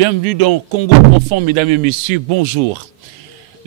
Bienvenue dans Congo Profond, mesdames et messieurs, bonjour.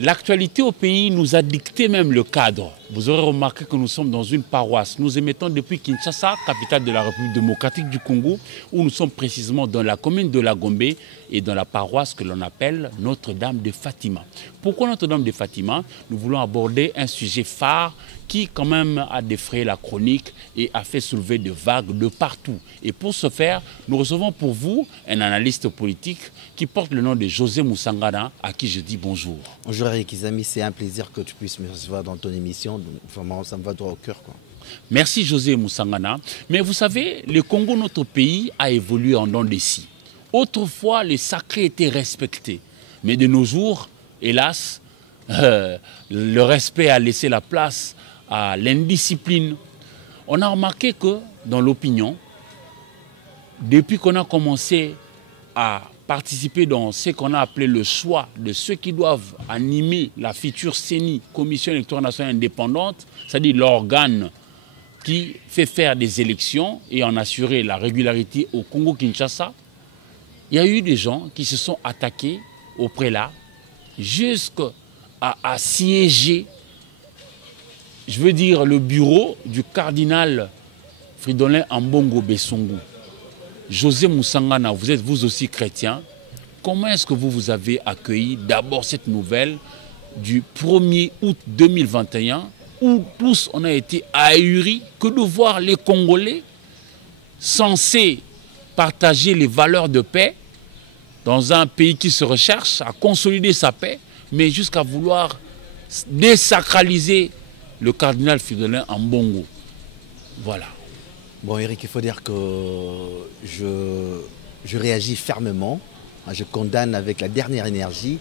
L'actualité au pays nous a dicté même le cadre. Vous aurez remarqué que nous sommes dans une paroisse. Nous émettons depuis Kinshasa, capitale de la République démocratique du Congo, où nous sommes précisément dans la commune de La Gombe et dans la paroisse que l'on appelle Notre-Dame de Fatima. Pourquoi Notre-Dame de Fatima? Nous voulons aborder un sujet phare qui quand même a défrayé la chronique et a fait soulever des vagues de partout. Et pour ce faire, nous recevons pour vous un analyste politique qui porte le nom de José Moussangana, à qui je dis bonjour. Bonjour Eric Izami, c'est un plaisir que tu puisses me recevoir dans ton émission. Vraiment, ça me va droit au cœur, quoi. Merci José Moussangana. Mais vous savez, le Congo, notre pays, a évolué en dents de scie. Autrefois, les sacrés étaient respectés. Mais de nos jours, hélas, le respect a laissé la place à l'indiscipline. On a remarqué que dans l'opinion, depuis qu'on a commencé à participer dans ce qu'on a appelé le choix de ceux qui doivent animer la future CENI, Commission électorale nationale indépendante, c'est-à-dire l'organe qui fait faire des élections et en assurer la régularité au Congo-Kinshasa, il y a eu des gens qui se sont attaqués au prélat jusqu'à siéger, je veux dire, le bureau du cardinal Fridolin Ambongo Bessongo. José Moussangana, vous êtes vous aussi chrétien. Comment est-ce que vous avez accueilli d'abord cette nouvelle du 1er août 2021 où tous on a été ahuris que de voir les Congolais censés partager les valeurs de paix dans un pays qui se recherche à consolider sa paix, mais jusqu'à vouloir désacraliser le cardinal Fridolin Ambongo. Voilà. Bon Eric, il faut dire que je réagis fermement. Je condamne avec la dernière énergie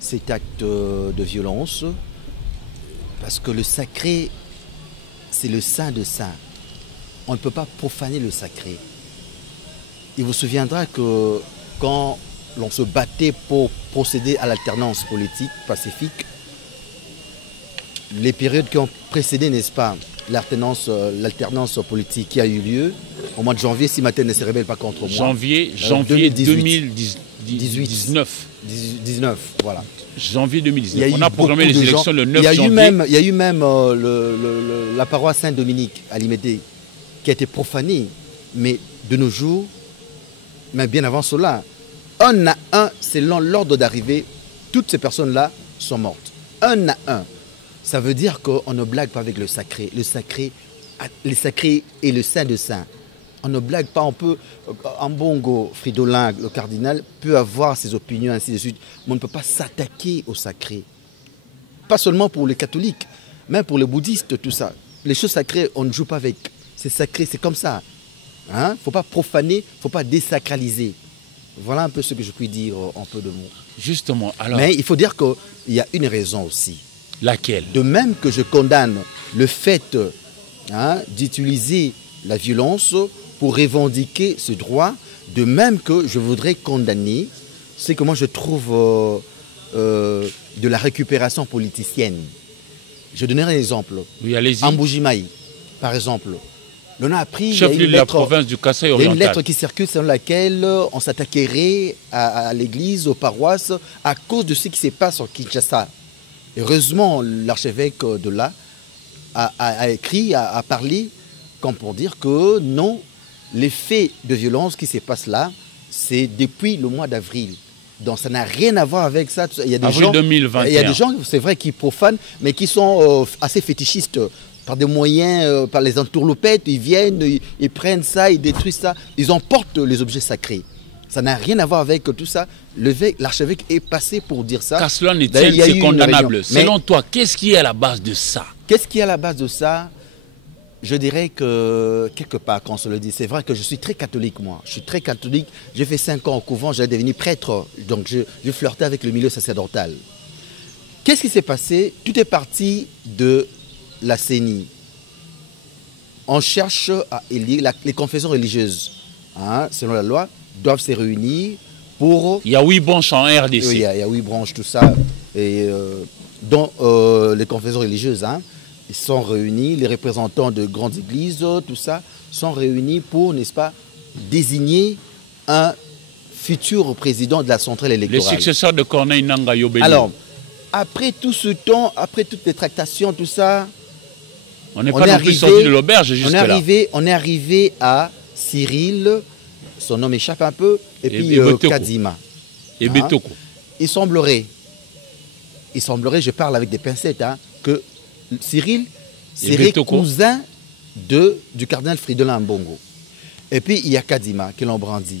cet acte de violence. Parce que le sacré, c'est le saint de saints. On ne peut pas profaner le sacré. Il vous souviendra que quand l'on se battait pour procéder à l'alternance politique pacifique, les périodes qui ont précédé, n'est-ce pas, l'alternance politique qui a eu lieu au mois de janvier, si ma tête ne se rebelle pas contre moi. Janvier 2019. 19, voilà. Janvier 2019. On a programmé les élections le 9 janvier. Il y a eu même la paroisse Saint-Dominique à Limédé qui a été profanée. Mais de nos jours, même bien avant cela, un à un, selon l'ordre d'arrivée, toutes ces personnes-là sont mortes. Un à un. Ça veut dire qu'on ne blague pas avec le sacré. Le sacré est le saint de saints. On ne blague pas, on peut... Ambongo Fridolin, le cardinal, peut avoir ses opinions, ainsi de suite, mais on ne peut pas s'attaquer au sacré. Pas seulement pour les catholiques, même pour les bouddhistes, tout ça. Les choses sacrées, on ne joue pas avec. C'est sacré, c'est comme ça. Il ne faut pas profaner, il ne faut pas désacraliser. Voilà un peu ce que je puis dire en peu de mots. Justement, alors... Mais il faut dire qu'il y a une raison aussi. Laquelle? De même que je condamne le fait d'utiliser la violence pour revendiquer ce droit, de même que je voudrais condamner ce que moi je trouve de la récupération politicienne. Je donnerai un exemple. Oui, allez-y. En Mbuji-Mayi, par exemple, on a appris chef-lieu de la province du Kasaï oriental. Il y a une lettre qui circule selon laquelle on s'attaquerait à l'église, aux paroisses, à cause de ce qui se passe en Kinshasa. Heureusement, l'archevêque de là a écrit, a parlé, comme pour dire que non, les faits de violence qui se passent là, c'est depuis le mois d'avril. Donc ça n'a rien à voir avec ça. Il y a des avril gens, 2021. Il y a des gens, c'est vrai, qui profanent, mais qui sont assez fétichistes. Par des moyens, par les entourloupettes, ils viennent, ils prennent ça, ils détruisent ça, ils emportent les objets sacrés. Ça n'a rien à voir avec tout ça. L'archevêque est passé pour dire ça. Qu'à cela ne tienne, c'est condamnable. Selon toi, qu'est-ce qui est à la base de ça? Qu'est-ce qui est à la base de ça? Je dirais que, quelque part, quand on se le dit, c'est vrai que je suis très catholique, moi. Je suis très catholique. J'ai fait 5 ans au couvent, j'ai devenu prêtre. Donc, je flirtais avec le milieu sacerdotal. Qu'est-ce qui s'est passé? Tout est parti de la CENI. On cherche à élire les confessions religieuses, selon la loi, doivent se réunir pour... Il y a 8 branches en RDC. Oui, il y a 8 branches, tout ça, et, dont les confessions religieuses, ils sont réunis, les représentants de grandes églises, tout ça, sont réunis pour, n'est-ce pas, désigner un futur président de la centrale Les électorale. successeurs de Corneille Nangaa Yobeli. Alors, après tout ce temps, après toutes les tractations, tout ça, on n'est pas non plus sorti de l'auberge jusque-là. On est arrivé à Cyril, son nom m'échappe un peu, et puis Kadima. Et Betoko. Il semblerait, je parle avec des pincettes, hein, que Cyril serait cousin du cardinal Fridolin Ambongo. Et puis il y a Kadima qui l'ont brandi.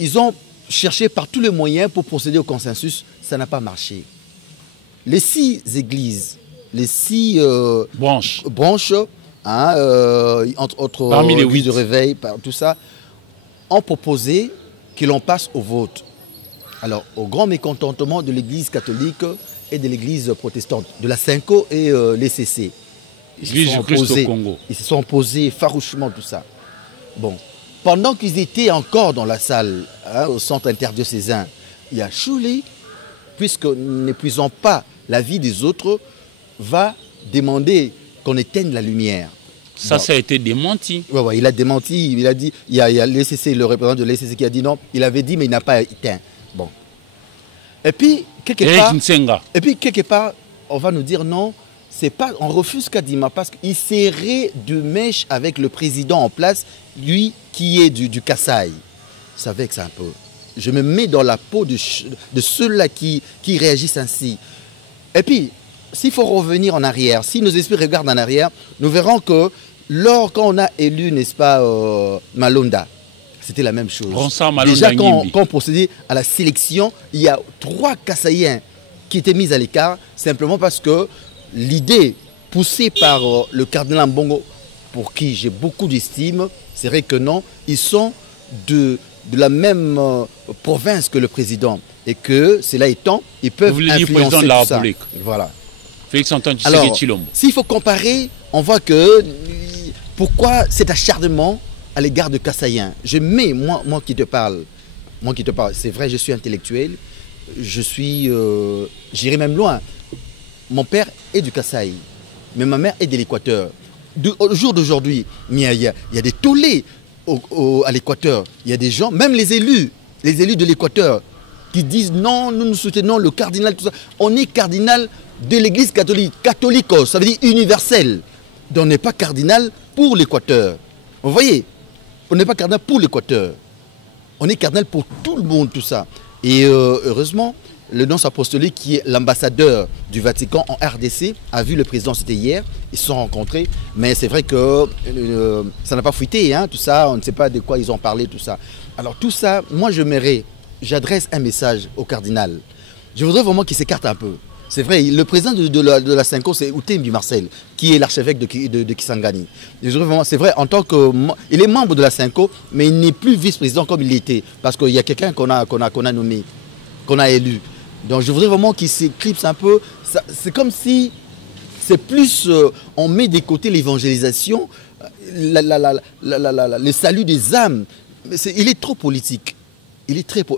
Ils ont cherché par tous les moyens pour procéder au consensus, ça n'a pas marché. Les 6 églises, les 6 branches hein, entre autres parmi les églises de réveil, tout ça, ont proposé que l'on passe au vote. Alors, au grand mécontentement de l'église catholique et de l'église protestante, de la Cinco et l'ECC. L'église du Christ au Congo. Ils se sont opposés farouchement, tout ça. Bon. Pendant qu'ils étaient encore dans la salle, hein, au centre interdiocésain, il y a Chouli, puisque n'épuisant pas la vie des autres, va demander qu'on éteigne la lumière. Ça, bon. Ça a été démenti. Ouais, il a démenti, il a dit, il y a l'ECC, le représentant de l'ECC qui a dit non, il avait dit mais il n'a pas éteint. Bon. Et puis, quelque part, on va nous dire non, c'est pas, on refuse Kadima parce qu'il serait de mèche avec le président en place, lui qui est du Kasaï. Ça vexe un peu. Je me mets dans la peau de ceux-là qui réagissent ainsi. Et puis, s'il faut revenir en arrière, si nos esprits regardent en arrière, nous verrons que quand on a élu, n'est-ce pas, Malonda, c'était la même chose. Déjà, quand on procédait à la sélection, il y a 3 Kasaïens qui étaient mis à l'écart, simplement parce que l'idée poussée par le cardinal Ambongo, pour qui j'ai beaucoup d'estime, c'est vrai que non, ils sont de la même province que le président. Et que, cela étant, ils peuvent influencer le président de la République. Voilà. Félix Antoine Tshisekedi Tshilombo. S'il faut comparer, on voit que pourquoi cet acharnement à l'égard de Kasaïen. Je mets, moi qui te parle, c'est vrai, je suis intellectuel, j'irai même loin. Mon père est du Kasaï, mais ma mère est de l'Équateur. Au jour d'aujourd'hui, il y a des tollés à l'Équateur. Il y a des gens, même les élus de l'Équateur, qui disent non, nous soutenons le cardinal, tout ça. On est cardinal de l'église catholique, catholicos, ça veut dire universel. Donc on n'est pas cardinal pour l'Équateur. Vous voyez, on n'est pas cardinal pour l'Équateur. On est cardinal pour tout le monde, tout ça. Et heureusement, le nonce apostolique qui est l'ambassadeur du Vatican en RDC a vu le président, c'était hier, ils se sont rencontrés, mais c'est vrai que ça n'a pas fuité, hein, tout ça, on ne sait pas de quoi ils ont parlé, tout ça. Alors tout ça, moi j'adresse un message au cardinal. Je voudrais vraiment qu'il s'écarte un peu. C'est vrai, le président de la Cinco, c'est Outembi Marcel, qui est l'archevêque de Kisangani. C'est vrai, en tant que... Il est membre de la Cinco, mais il n'est plus vice-président comme il l'était, parce qu'il y a quelqu'un qu'on a nommé, qu'on a élu. Donc je voudrais vraiment qu'il s'éclipse un peu. C'est comme si c'est plus... on met de côté l'évangélisation, le salut des âmes. Il est trop politique.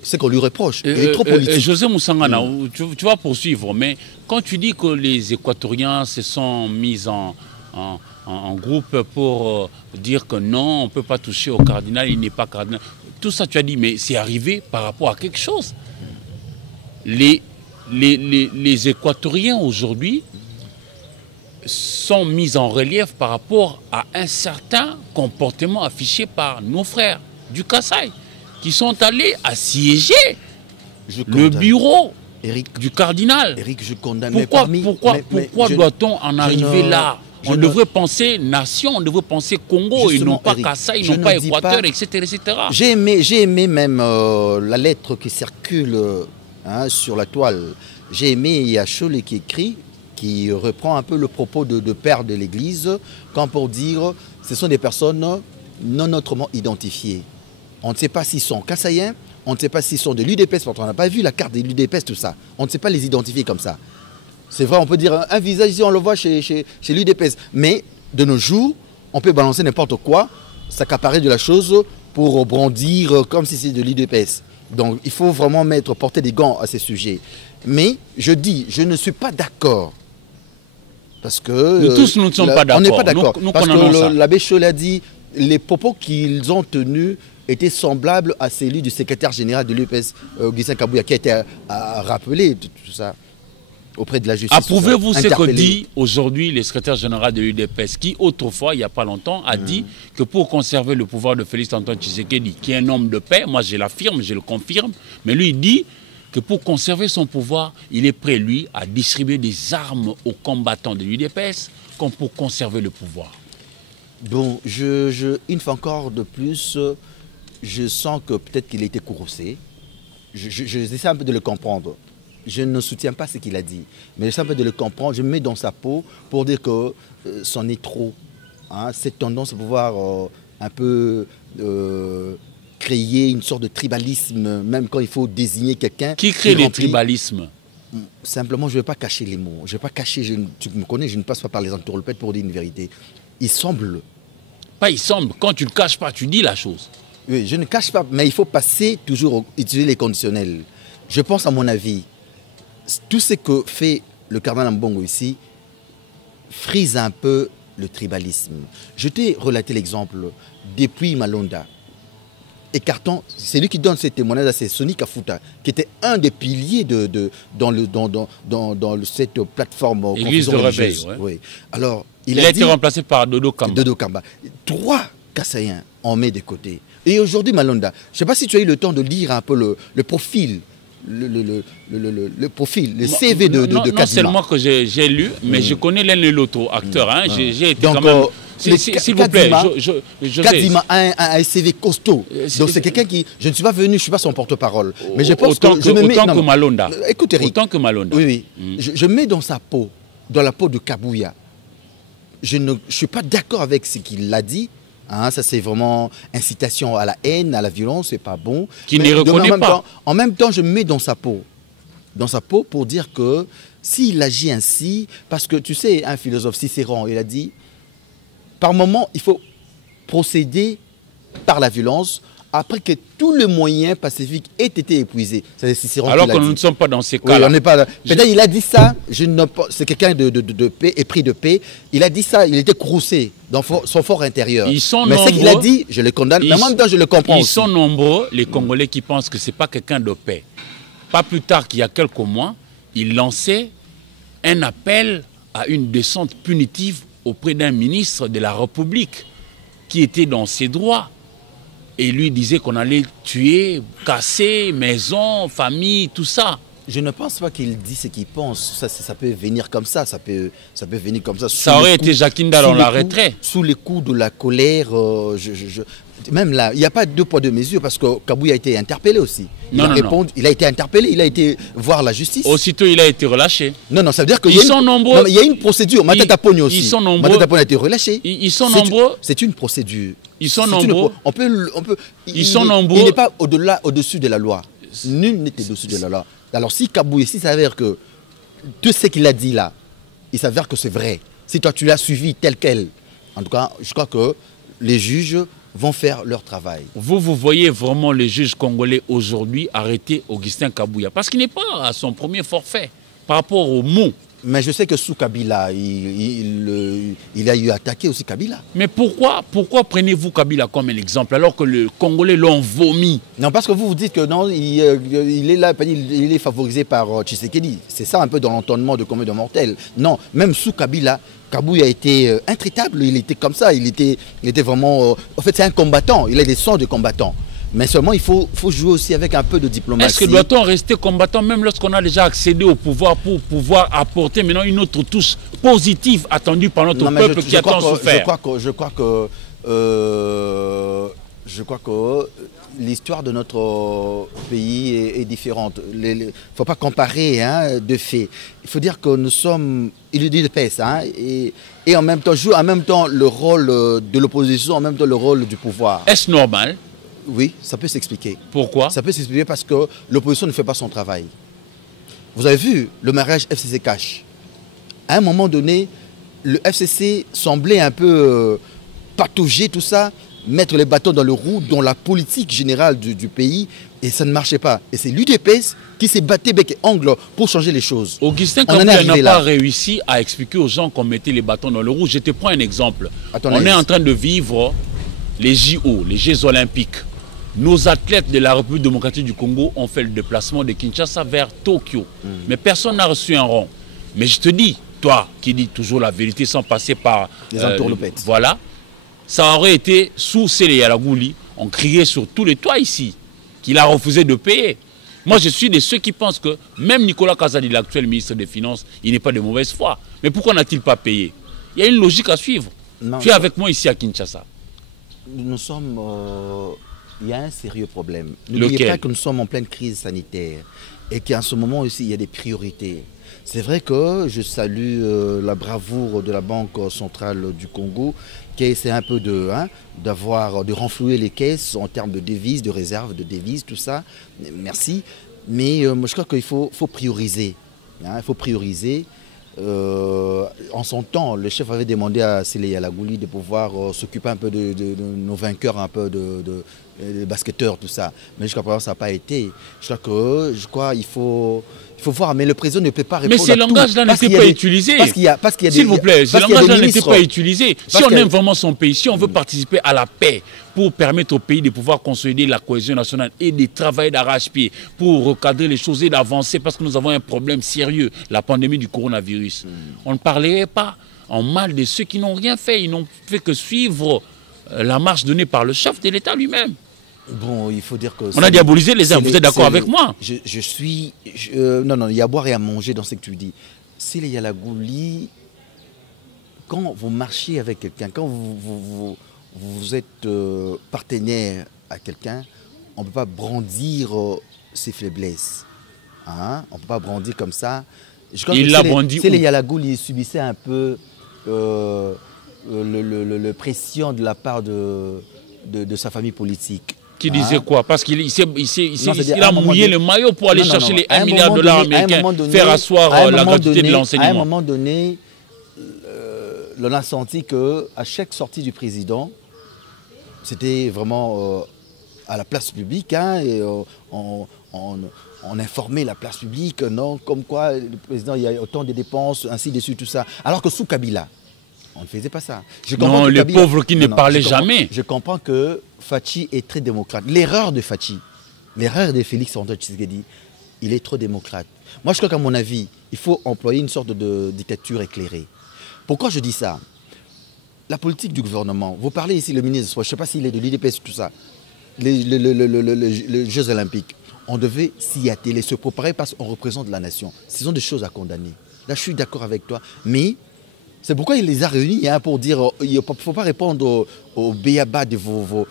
C'est qu'on lui reproche. Il est trop politique. José Moussangana, tu vas poursuivre, mais quand tu dis que les Équatoriens se sont mis en groupe pour dire que non, on ne peut pas toucher au cardinal, il n'est pas cardinal. Tout ça, tu as dit, mais c'est arrivé par rapport à quelque chose. Les Équatoriens aujourd'hui sont mis en relief par rapport à un certain comportement affiché par nos frères du Kasaï, qui sont allés assiéger le bureau du cardinal. Eric, je condamne. Pourquoi doit-on en arriver là? On devrait penser nation, on devrait penser Congo, et non pas Kasaï, non pas Équateur, etc. J'ai aimé même la lettre qui circule sur la toile. J'ai aimé, il y a Cholet qui écrit, qui reprend un peu le propos de père de l'Église, quand pour dire ce sont des personnes non autrement identifiées. On ne sait pas s'ils sont Kasaïens, on ne sait pas s'ils sont de l'UDPS, parce qu'on n'a pas vu la carte de l'UDPS, tout ça. On ne sait pas les identifier comme ça. C'est vrai, on peut dire un visage ici, on le voit chez l'UDPS. Mais de nos jours, on peut balancer n'importe quoi, s'accaparer de la chose pour brandir comme si c'était de l'UDPS. Donc il faut vraiment porter des gants à ces sujets. Mais je dis, je ne suis pas d'accord. Parce que... Nous tous, nous ne sommes pas d'accord. On n'est pas d'accord. Parce que l'abbé Cholet a dit, les propos qu'ils ont tenus était semblable à celui du secrétaire général de l'UPS, Augustin Kabouya, qui a été rappelé tout ça auprès de la justice. Approuvez-vous ce que dit aujourd'hui le secrétaire général de l'UDPS, qui autrefois, il n'y a pas longtemps, a dit que pour conserver le pouvoir de Félix Antoine Tshisekedi, qui est un homme de paix, moi je l'affirme, je le confirme, mais lui il dit que pour conserver son pouvoir, il est prêt, lui, à distribuer des armes aux combattants de l'UDPS, comme pour conserver le pouvoir. Bon, une fois encore de plus, je sens que peut-être qu'il a été courroucé. J'essaie un peu de le comprendre. Je ne soutiens pas ce qu'il a dit, mais j'essaie un peu de le comprendre. Je me mets dans sa peau pour dire que c'en est trop. Hein, cette tendance à pouvoir un peu créer une sorte de tribalisme, même quand il faut désigner quelqu'un. Qui crée le tribalisme? Simplement, je ne vais pas cacher les mots. Je ne vais pas cacher, tu me connais, je ne passe pas par les entourloupettes pour dire une vérité. Il semble. Pas il semble. Quand tu ne le caches pas, tu dis la chose. Oui, je ne cache pas, mais il faut passer toujours, utiliser les conditionnels. Je pense, à mon avis, tout ce que fait le cardinal Ambongo ici frise un peu le tribalisme. Je t'ai relaté l'exemple depuis Malonda. Écartant, c'est lui qui donne ces témoignages, c'est Sonny Kafuta, qui était un des piliers dans cette plateforme Église de Réveil. Ouais. Oui. Alors, il a été remplacé par Dodo Kamba. Dodo Kamba. 3 Kassaïens on met de côté. Et aujourd'hui, Malonda, je ne sais pas si tu as eu le temps de lire un peu le profil, le profil, le CV de Kadima. Non seulement que j'ai lu, mais je connais l'un et l'autre acteur. Hein. J'ai été quand même... S'il vous plaît, Kadima a un CV costaud. Donc c'est quelqu'un qui... Je ne suis pas venu, je ne suis pas son porte-parole. Mais je pense autant que Malonda. Écoute Eric. Autant que Malonda. Oui. Je mets dans sa peau, dans la peau de Kabouya. Je ne suis pas d'accord avec ce qu'il a dit. Hein, ça c'est vraiment incitation à la haine, à la violence, c'est pas bon. Qui ne reconnaît pas. En même temps, je me mets dans sa peau pour dire que s'il agit ainsi, parce que tu sais, un philosophe Cicéron, il a dit, par moment, il faut procéder par la violence après que tous les moyens pacifiques aient été épuisés. C'est Cicéron alors qui que l'a nous dit. ne sommes pas dans ces cas-là. Oui, on n'est pas là. Peut-être il a dit ça, c'est quelqu'un de paix, épris de paix. Il a dit ça, il était courroucé dans son fort intérieur. Ils sont mais nombreux, ce qu'il a dit, je le condamne, mais en même temps je le comprends Ils aussi. sont nombreux, les Congolais, qui pensent que ce n'est pas quelqu'un de paix. Pas plus tard qu'il y a quelques mois, il lançait un appel à une descente punitive auprès d'un ministre de la République qui était dans ses droits. Et lui disait qu'on allait tuer, casser, maison, famille, tout ça. Je ne pense pas qu'il dit ce qu'il pense. Ça peut venir comme ça. Ça peut venir comme ça. Ça aurait été Jacquinda, on l'arrêterait. Sous les coups de la colère, même là, il n'y a pas deux poids deux mesures parce que Kabouya a été interpellé aussi. Il a été interpellé, il a été voir la justice. Aussitôt, il a été relâché. Non, ça veut dire qu'il sont nombreux. Il y a une procédure. Matata Pogno aussi. Ils sont nombreux. Matata Pogno a été relâché. Ils sont nombreux. C'est une procédure. Ils sont nombreux. Ils sont nombreux. Il n'est pas au-dessus de la loi. Nul n'est au-dessus de la loi. Alors si Kabouya, si ça s'avère que tout ce qu'il a dit là, il s'avère que c'est vrai. Si toi tu l'as suivi tel quel, en tout cas, je crois que les juges vont faire leur travail. Vous voyez vraiment les juges congolais aujourd'hui arrêter Augustin Kabouya parce qu'il n'est pas à son premier forfait par rapport aux mots. Mais je sais que sous Kabila, il a eu attaqué aussi Kabila. Mais pourquoi prenez-vous Kabila comme un exemple alors que les Congolais l'ont vomi? Non, parce que vous dites que non, il est là, il est favorisé par Tshisekedi. C'est ça un peu dans l'entendement de Commun de Mortel. Non, même sous Kabila, Kabouya a été intraitable, il était comme ça, il était vraiment... en fait, c'est un combattant, il a des sangs de combattant. Mais seulement, il faut jouer aussi avec un peu de diplomatie. Est-ce que doit-on rester combattant même lorsqu'on a déjà accédé au pouvoir pour pouvoir apporter maintenant une autre touche positive attendue par notre peuple qui a tant souffert? Je crois que l'histoire de notre pays est différente. Il ne faut pas comparer de fait. Il faut dire que nous sommes, il dit le PS, et en même temps joue en même temps le rôle de l'opposition, en même temps le rôle du pouvoir. Est-ce normal? Oui, ça peut s'expliquer. Pourquoi? Ça peut s'expliquer parce que l'opposition ne fait pas son travail. Vous avez vu le mariage FCC-Cash. À un moment donné, le FCC semblait un peu patauger tout ça, mettre les bâtons dans le roue dans la politique générale du pays, et ça ne marchait pas. Et c'est l'UDPS qui s'est battu bec et ongle pour changer les choses. Augustin Kabouya n'a pas réussi à expliquer aux gens qu'on mettait les bâtons dans le roue. Je te prends un exemple. On est en train de vivre les JO, les Jeux Olympiques. nos athlètes de la République démocratique du Congo ont fait le déplacement de Kinshasa vers Tokyo. Mais personne n'a reçu un rond. Mais je te dis, toi qui dis toujours la vérité sans passer par les entourloupettes. Voilà, ça aurait été sous Sélé Yalagouli, on criait sur tous les toits ici, qu'il a refusé de payer. Moi, je suis de ceux qui pensent que même Nicolas Kazadi, l'actuel ministre des Finances, il n'est pas de mauvaise foi. Mais pourquoi n'a-t-il pas payé? Il y a une logique à suivre. Non, tu es avec moi ici à Kinshasa. Nous sommes... il y a un sérieux problème. N'oubliez pas que nous sommes en pleine crise sanitaire et qu'en ce moment aussi, il y a des priorités. C'est vrai que je salue la bravoure de la Banque centrale du Congo qui essaie un peu de renflouer les caisses en termes de devises, de réserves, de devises, tout ça. Merci. Mais moi, je crois qu'il faut prioriser. Il faut prioriser. En son temps, le chef avait demandé à Sélé Yalagouli de pouvoir s'occuper un peu de nos vainqueurs, un peu de basketteurs, tout ça. Mais jusqu'à présent, ça n'a pas été. Je crois qu'il faut voir. Mais le président ne peut pas répondre. Mais ces langages-là n'étaient pas utilisés. S'il vous plaît, ces langages-là n'étaient pas utilisés. Si on aime vraiment son pays, si on veut participer à la paix, pour permettre au pays de pouvoir consolider la cohésion nationale et de travailler d'arrache-pied pour recadrer les choses et d'avancer, parce que nous avons un problème sérieux, la pandémie du coronavirus. On ne parlerait pas en mal de ceux qui n'ont rien fait. Ils n'ont fait que suivre la marche donnée par le chef de l'État lui-même. Bon, il faut dire que... On a diabolisé les uns, vous êtes d'accord avec moi? Non, il y a à boire et à manger dans ce que tu dis. Sélé Yalagouli, quand vous marchez avec quelqu'un, quand vous êtes partenaire à quelqu'un, on ne peut pas brandir ses faiblesses. Hein? On ne peut pas brandir comme ça. Il l'a brandi. Sélé Yalagouli subissait un peu le pression de la part de sa famille politique. Qui disait quoi? Parce qu'il a mouillé le maillot pour aller chercher les 1 milliard de dollars américains, faire asseoir la gratuité de l'enseignement. À un moment donné, on a senti qu'à chaque sortie du président, c'était vraiment à la place publique, hein, et on informait la place publique, non, comme quoi le président, il y a autant de dépenses, ainsi de suite, tout ça. Alors que sous Kabila, on ne faisait pas ça. Non, les pauvres qui ne parlaient jamais. Je comprends que Fachi est très démocrate. L'erreur de Fachi, l'erreur de Félix Antoine Tshisekedi, il est trop démocrate. Moi, je crois qu'à mon avis, il faut employer une sorte de dictature éclairée. Pourquoi je dis ça? La politique du gouvernement, vous parlez ici, le ministre, je ne sais pas s'il est de l'UDPS, tout ça, les Jeux Olympiques, on devait s'y atteler, se préparer parce qu'on représente la nation. Ce sont des choses à condamner. Là, je suis d'accord avec toi, mais... C'est pourquoi il les a réunis, hein, pour dire il ne faut pas répondre au béaba de vos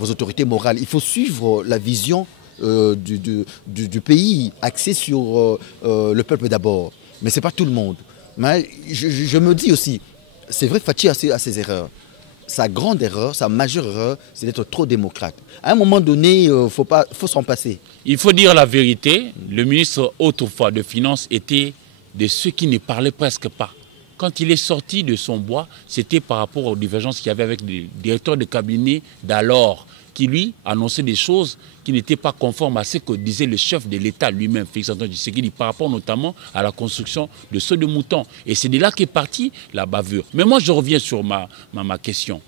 autorités morales. Il faut suivre la vision du pays, axée sur le peuple d'abord. Mais ce n'est pas tout le monde. Mais je me dis aussi, c'est vrai que Fachi a ses erreurs. Sa grande erreur, sa majeure erreur, c'est d'être trop démocrate. À un moment donné, il faut s'en passer. Il faut dire la vérité, le ministre autrefois de Finances était de ceux qui ne parlaient presque pas. Quand il est sorti de son bois, c'était par rapport aux divergences qu'il y avait avec le directeur de cabinet d'alors, qui lui annonçait des choses qui n'étaient pas conformes à ce que disait le chef de l'État lui-même, Félix Antoine Tshisekedi, par rapport notamment à la construction de ceux de moutons. Et c'est de là qu'est partie la bavure. Mais moi, je reviens sur ma question.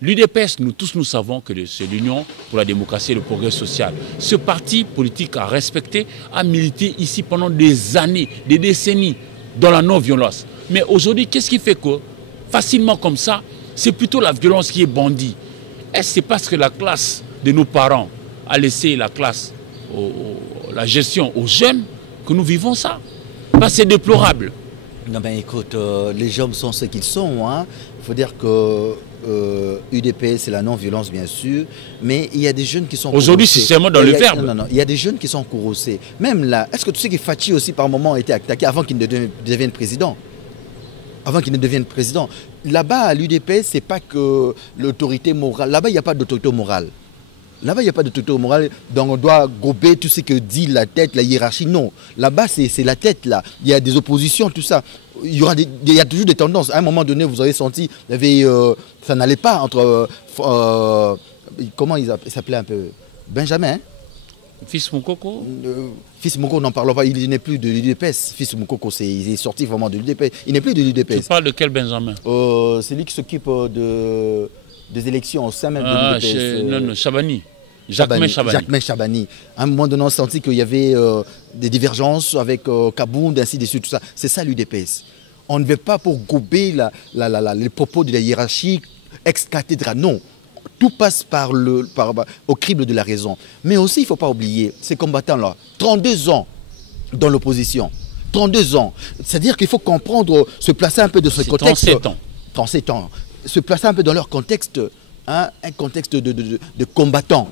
L'UDPS, nous tous, nous savons que c'est l'Union pour la démocratie et le progrès social. Ce parti politique a respecté, a milité ici pendant des années, des décennies, dans la non-violence. Mais aujourd'hui, qu'est-ce qui fait que, facilement comme ça, c'est plutôt la violence qui est bandit? Est-ce que c'est parce que la classe de nos parents a laissé la la gestion aux jeunes que nous vivons ça? C'est déplorable. Non, ben écoute, les jeunes sont ce qu'ils sont. Hein. Il faut dire que UDPS, c'est la non-violence, bien sûr, mais il y a des jeunes qui sont... Aujourd'hui, c'est seulement dans le verbe. Non, il y a des jeunes qui sont courroucés. Même là, est-ce que tu sais que Fachi aussi, par moment, a été attaqué avant qu'il ne devienne président? Avant qu'il ne devienne président. Là-bas, à l'UDPS, ce n'est pas que l'autorité morale. Là-bas, il n'y a pas d'autorité morale. Là-bas, il n'y a pas d'autorité morale. Donc, on doit gober tout ce que dit la tête, la hiérarchie. Non. Là-bas, c'est la tête, là. Il y a des oppositions, tout ça. Il y a toujours des tendances. À un moment donné, vous avez senti, ça n'allait pas entre... comment il s'appelait un peu? Benjamin, hein? Fils Moukoko Fils Moukoko, n'en parlons pas, il n'est plus de l'UDPS. Fils Moukoko, il est sorti vraiment de l'UDPS. Il n'est plus de l'UDPS. Tu parles de quel Benjamin? C'est lui qui s'occupe des élections au sein même de l'UDPS. Non, Chabani. Jacquemain Chabani. Jacquemain Chabani. À un moment donné, on a senti qu'il y avait des divergences avec Kabound, ainsi de suite, tout ça. C'est ça l'UDPS. On ne veut pas pour gober les propos de la hiérarchie ex-cathédrale. Non. Tout passe au crible de la raison. Mais aussi, il ne faut pas oublier, ces combattants-là, 32 ans dans l'opposition. 32 ans. C'est-à-dire qu'il faut comprendre, se placer un peu de ce contexte. 37 ans. 37 ans. Se placer un peu dans leur contexte, hein, un contexte de combattants.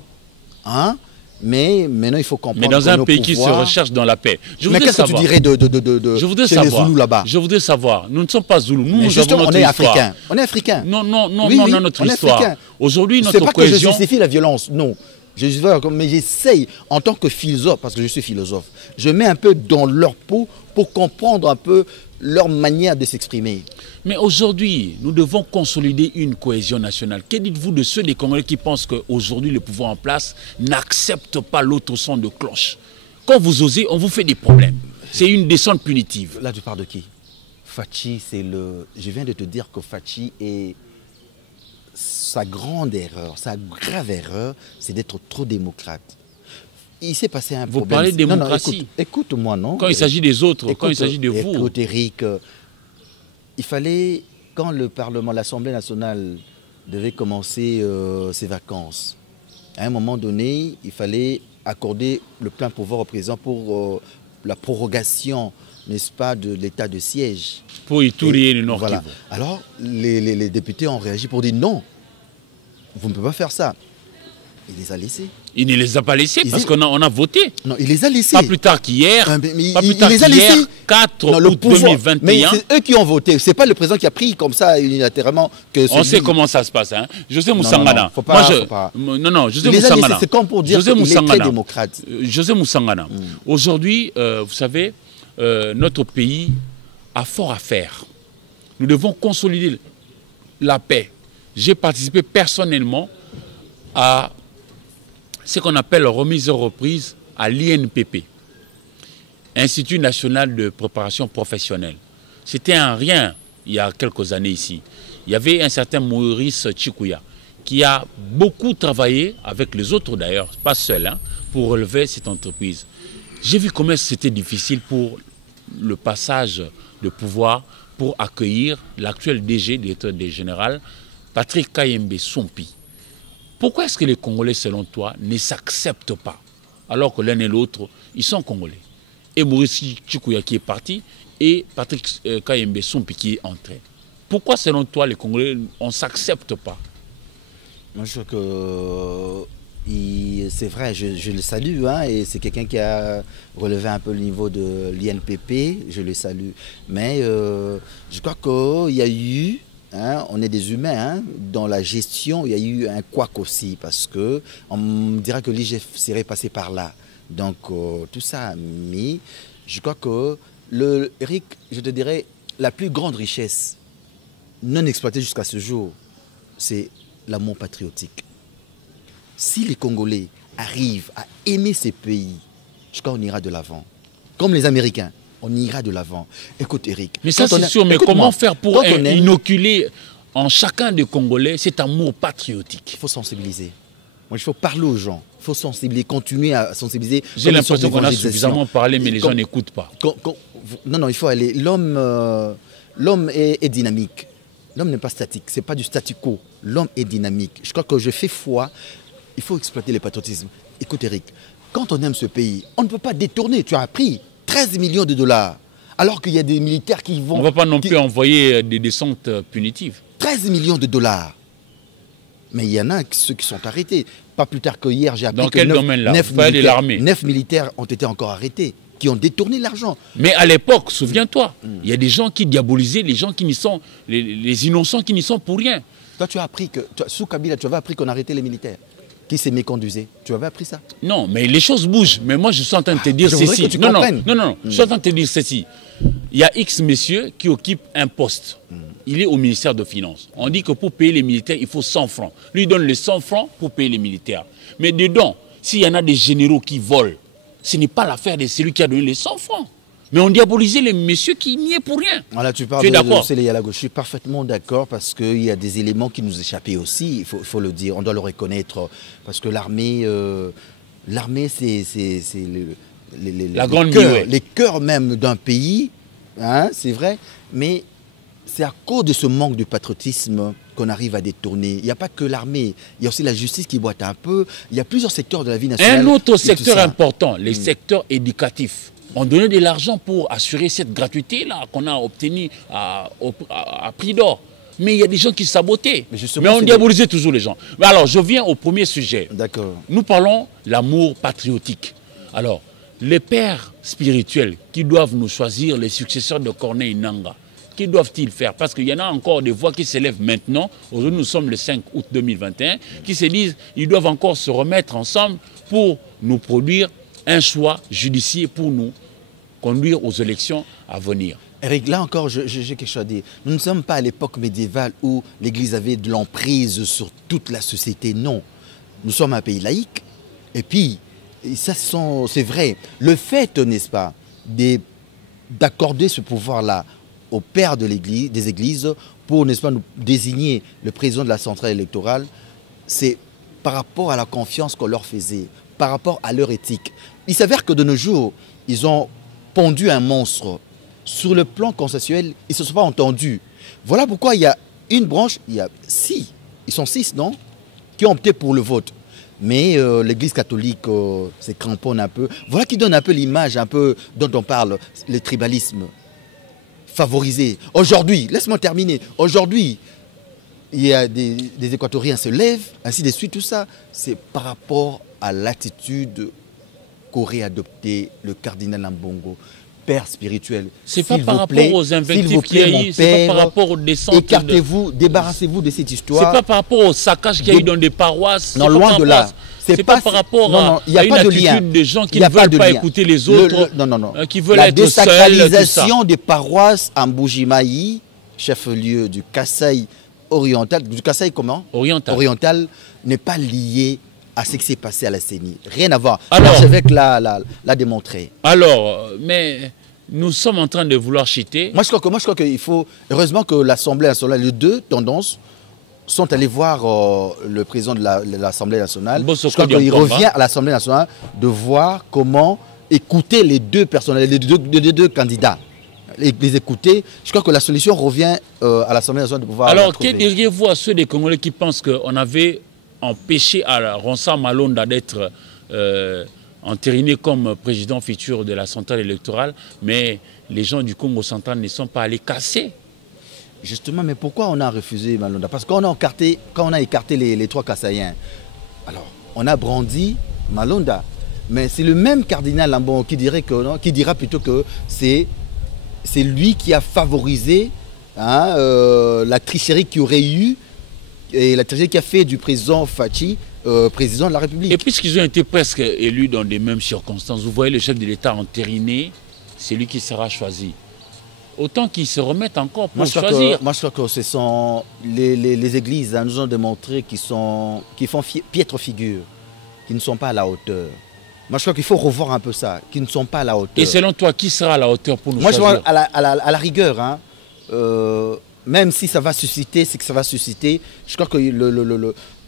Hein? Mais maintenant, il faut comprendre. Mais dans un pays qui se recherche dans la paix. Mais qu'est-ce que tu dirais chez les Zoulous là-bas? Je voudrais savoir. Nous ne sommes pas Zoulous. Nous avons notre histoire. On est africains. Non, on a notre histoire. Aujourd'hui, notre cohésion... C'est pas que je justifie la violence, non. Mais j'essaye, en tant que philosophe, parce que je suis philosophe, je mets un peu dans leur peau pour comprendre un peu leur manière de s'exprimer. Mais aujourd'hui, nous devons consolider une cohésion nationale. Que dites-vous de ceux des Congolais qui pensent qu'aujourd'hui, le pouvoir en place n'accepte pas l'autre son de cloche? Quand vous osez, on vous fait des problèmes. C'est une descente punitive. Là, tu parles de qui? Fachi, c'est le... Je viens de te dire que Fachi est... Sa grande erreur, sa grave erreur, c'est d'être trop démocrate. Il s'est passé un problème. Vous parlez de démocratie. Non, écoute-moi, non. Quand il s'agit des autres, quand il s'agit de vous. Écoute, Eric, il fallait, quand le Parlement, l'Assemblée nationale devait commencer ses vacances, à un moment donné, il fallait accorder le plein pouvoir au président pour la prorogation, n'est-ce pas, de l'état de siège. Pour Ituri et le Nord voilà. Kivu. Alors, les députés ont réagi pour dire non, vous ne pouvez pas faire ça. Il les a laissés. Il ne les a pas laissés parce qu'on a voté. Non, il les a laissés. Pas plus tard qu'hier. Il les a laissés. 4 août 2021. Mais c'est eux qui ont voté. Ce n'est pas le président qui a pris comme ça unilatéralement. On sait comment ça se passe. Hein. José Moussangana. José Moussangana. C'est comme pour dire qu'il est très démocrate. José Moussangana. Aujourd'hui, vous savez, notre pays a fort à faire. Nous devons consolider la paix. J'ai participé personnellement à ce qu'on appelle remise et reprise à l'INPP, Institut national de préparation professionnelle. C'était un rien il y a quelques années ici. Il y avait un certain Maurice Chikouya qui a beaucoup travaillé avec les autres d'ailleurs, pas seul, hein, pour relever cette entreprise. J'ai vu comment c'était difficile pour le passage de pouvoir pour accueillir l'actuel DG, directeur général, Patrick Kayembe Sompi. Pourquoi est-ce que les Congolais, selon toi, ne s'acceptent pas alors que l'un et l'autre, ils sont Congolais? Et Maurice Chikouya qui est parti et Patrick Kayembe Sompi qui est entré. Pourquoi, selon toi, les Congolais, on ne s'accepte pas? Moi, je crois que c'est vrai, je le salue, hein, et c'est quelqu'un qui a relevé un peu le niveau de l'INPP, je le salue. Mais je crois qu'il y a eu... Hein, on est des humains, hein, dans la gestion, il y a eu un couac aussi, parce qu'on me dira que l'IGF serait passé par là. Donc, tout ça a mis. Je crois que, Eric, je te dirais, la plus grande richesse non exploitée jusqu'à ce jour, c'est l'amour patriotique. Si les Congolais arrivent à aimer ces pays, je crois qu'on ira de l'avant. Comme les Américains. On ira de l'avant. Écoute, Eric. Mais ça, c'est sûr. Mais comment faire pour inoculer en chacun des Congolais cet amour patriotique? Il faut sensibiliser. Moi, il faut parler aux gens. Il faut sensibiliser, continuer à sensibiliser. J'ai l'impression qu'on a suffisamment parlé, mais les gens n'écoutent pas. Non, il faut aller. L'homme est dynamique. L'homme n'est pas statique. Ce n'est pas du statu quo. L'homme est dynamique. Je crois que je fais foi. Il faut exploiter le patriotisme. Écoute, Eric, quand on aime ce pays, on ne peut pas détourner. Tu as appris 13 millions de dollars, alors qu'il y a des militaires qui vont... On ne va pas non plus envoyer des descentes punitives. 13 millions de dollars. Mais il y en a ceux qui sont arrêtés. Pas plus tard que hier, j'ai appris que 9 militaires ont été encore arrêtés, qui ont détourné l'argent. Mais à l'époque, souviens-toi, il y a des gens qui diabolisaient les gens qui n'y sont, les innocents qui n'y sont pour rien. Toi, tu as appris que, sous Kabila, tu avais appris qu'on arrêtait les militaires qui s'est méconduisé. Tu avais appris ça? Non, mais les choses bougent. Mais moi, je suis en train de te dire ceci. Non, je suis en train de te dire ceci. Il y a X messieurs qui occupent un poste. Il est au ministère de Finances. On dit que pour payer les militaires, il faut 100 francs. Lui, il donne les 100 francs pour payer les militaires. Mais dedans, s'il y en a des généraux qui volent, ce n'est pas l'affaire de celui qui a donné les 100 francs. Mais on diabolisait les messieurs qui n'y est pour rien. Voilà, tu parles de Sélé Yalago. Je suis parfaitement d'accord parce qu'il y a des éléments qui nous échappaient aussi, il faut le dire, on doit le reconnaître. Parce que l'armée, c'est la grande les cœurs même d'un pays, hein, c'est vrai, mais c'est à cause de ce manque de patriotisme qu'on arrive à détourner. Il n'y a pas que l'armée, il y a aussi la justice qui boite un peu, il y a plusieurs secteurs de la vie nationale. Un autre secteur important, les secteurs éducatifs. On donnait de l'argent pour assurer cette gratuité-là qu'on a obtenue à prix d'or. Mais il y a des gens qui sabotaient. Mais on diabolisait toujours les gens. Mais alors, je viens au premier sujet. D'accord. Nous parlons de l'amour patriotique. Alors, les pères spirituels qui doivent nous choisir, les successeurs de Corneille Nangaa, que doivent-ils faire? Parce qu'il y en a encore des voix qui s'élèvent maintenant. Aujourd'hui, nous sommes le 5 août 2021, qui se disent qu'ils doivent encore se remettre ensemble pour nous produire un choix judiciaire pour nous conduire aux élections à venir. Eric, là encore, j'ai quelque chose à dire. Nous ne sommes pas à l'époque médiévale où l'Église avait de l'emprise sur toute la société. Non. Nous sommes un pays laïque. Et puis, ça c'est vrai. Le fait, n'est-ce pas, d'accorder ce pouvoir-là aux pères de des églises pour, n'est-ce pas, nous désigner le président de la centrale électorale, c'est par rapport à la confiance qu'on leur faisait, par rapport à leur éthique. Il s'avère que de nos jours, ils ont pondu un monstre. Sur le plan consensuel, ils ne se sont pas entendus. Voilà pourquoi il y a une branche, il y a 6, ils sont 6, non, qui ont opté pour le vote. Mais l'Église catholique se cramponne un peu. Voilà qui donne un peu l'image un peu dont on parle, le tribalisme favorisé. Aujourd'hui, laisse-moi terminer, aujourd'hui, il y a des Équatoriens se lèvent, ainsi de suite, tout ça, c'est par rapport à l'attitude qu'aurait adopté le cardinal Ambongo, père spirituel. C'est pas par rapport aux invectives qu'il y a eu, c'est pas par rapport aux descentes. Écartez-vous, débarrassez-vous de cette histoire. C'est pas par rapport au saccage qu'il y a eu dans des paroisses. Non, loin de là. C'est pas par rapport à une attitude de gens qui ne veulent pas écouter les autres, qui veulent être seuls. La désacralisation des paroisses en Mbujimayi, chef-lieu du Kasaï oriental, du Kasaï comment? Oriental, n'est pas liée à ce qui s'est passé à la CENI. Rien à voir. L'archevêque l'a démontré. Alors, mais nous sommes en train de vouloir cheater. Moi, je crois qu'il faut... Heureusement que l'Assemblée nationale, les deux tendances, sont allés voir le président de l'Assemblée nationale. Je crois qu'il revient à l'Assemblée nationale de voir comment écouter les deux personnalités, les deux candidats. Les écouter. Je crois que la solution revient à l'Assemblée nationale de pouvoir... Alors, que diriez-vous à ceux des Congolais qui pensent qu'on avait empêché à Ronsa Malonda d'être entériné comme président futur de la centrale électorale, mais les gens du Congo central ne sont pas allés casser? Justement, mais pourquoi on a refusé Malonda? Parce qu'on a écarté les trois Kassaïens. Alors, on a brandi Malonda. Mais c'est le même cardinal Lambon qui dira plutôt que c'est lui qui a favorisé la tricherie qu'il y aurait eu et la tricherie qui a fait du président Fachi président de la République. Et puisqu'ils ont été presque élus dans les mêmes circonstances, vous voyez le chef de l'État entériné, c'est lui qui sera choisi. Autant qu'ils se remettent encore pour choisir. Moi, je crois que ce sont les églises nous ont démontré qu'ils font piètre figure, qu'ils ne sont pas à la hauteur. Moi, je crois qu'il faut revoir un peu ça, qu'ils ne sont pas à la hauteur. Et selon toi, qui sera à la hauteur pour nous choisir? Moi, je crois à la rigueur, même si ça va susciter ce que ça va susciter, je crois que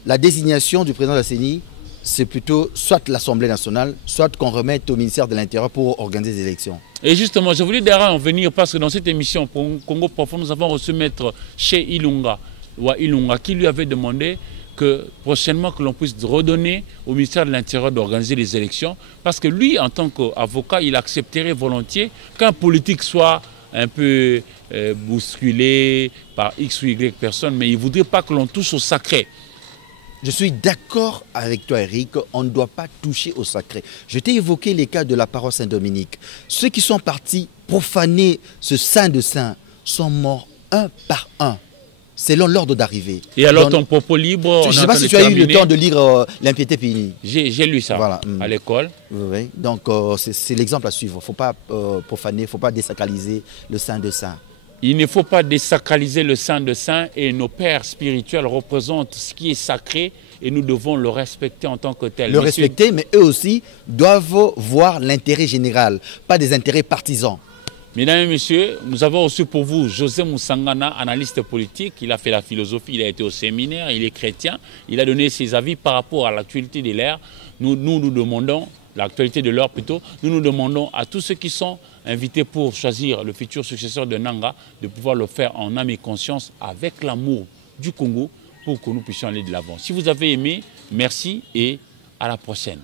la désignation du président de la CENI, c'est plutôt soit l'Assemblée nationale, soit qu'on remette au ministère de l'Intérieur pour organiser des élections. Et justement, je voulais d'ailleurs en venir parce que dans cette émission, pour Congo Profond, nous avons reçu Maître Che Ilunga, qui lui avait demandé que prochainement que l'on puisse redonner au ministère de l'Intérieur d'organiser les élections, parce que lui, en tant qu'avocat, il accepterait volontiers qu'un politique soit un peu bousculé par X ou Y personnes, mais il ne voudrait pas que l'on touche au sacré. Je suis d'accord avec toi, Eric, on ne doit pas toucher au sacré. Je t'ai évoqué les cas de la paroisse Saint-Dominique. Ceux qui sont partis profaner ce saint de saints sont morts un par un, selon l'ordre d'arrivée. Et alors ton propos libre... Je ne sais pas si tu as eu le temps de lire L'impiété punie. J'ai lu ça voilà. À l'école. Oui. Donc c'est l'exemple à suivre. Il ne faut pas profaner, il ne faut pas désacraliser le saint de saints. Il ne faut pas désacraliser le saint de saints et nos pères spirituels représentent ce qui est sacré et nous devons le respecter en tant que tel. Le respecter, mais eux aussi doivent voir l'intérêt général, pas des intérêts partisans. Mesdames et messieurs, nous avons aussi pour vous José Moussangana, analyste politique. Il a fait la philosophie, il a été au séminaire, il est chrétien. Il a donné ses avis par rapport à l'actualité de l'ère. Nous demandons, l'actualité de l'heure plutôt, nous demandons à tous ceux qui sont invités pour choisir le futur successeur de Nanga de pouvoir le faire en âme et conscience avec l'amour du Congo pour que nous puissions aller de l'avant. Si vous avez aimé, merci et à la prochaine.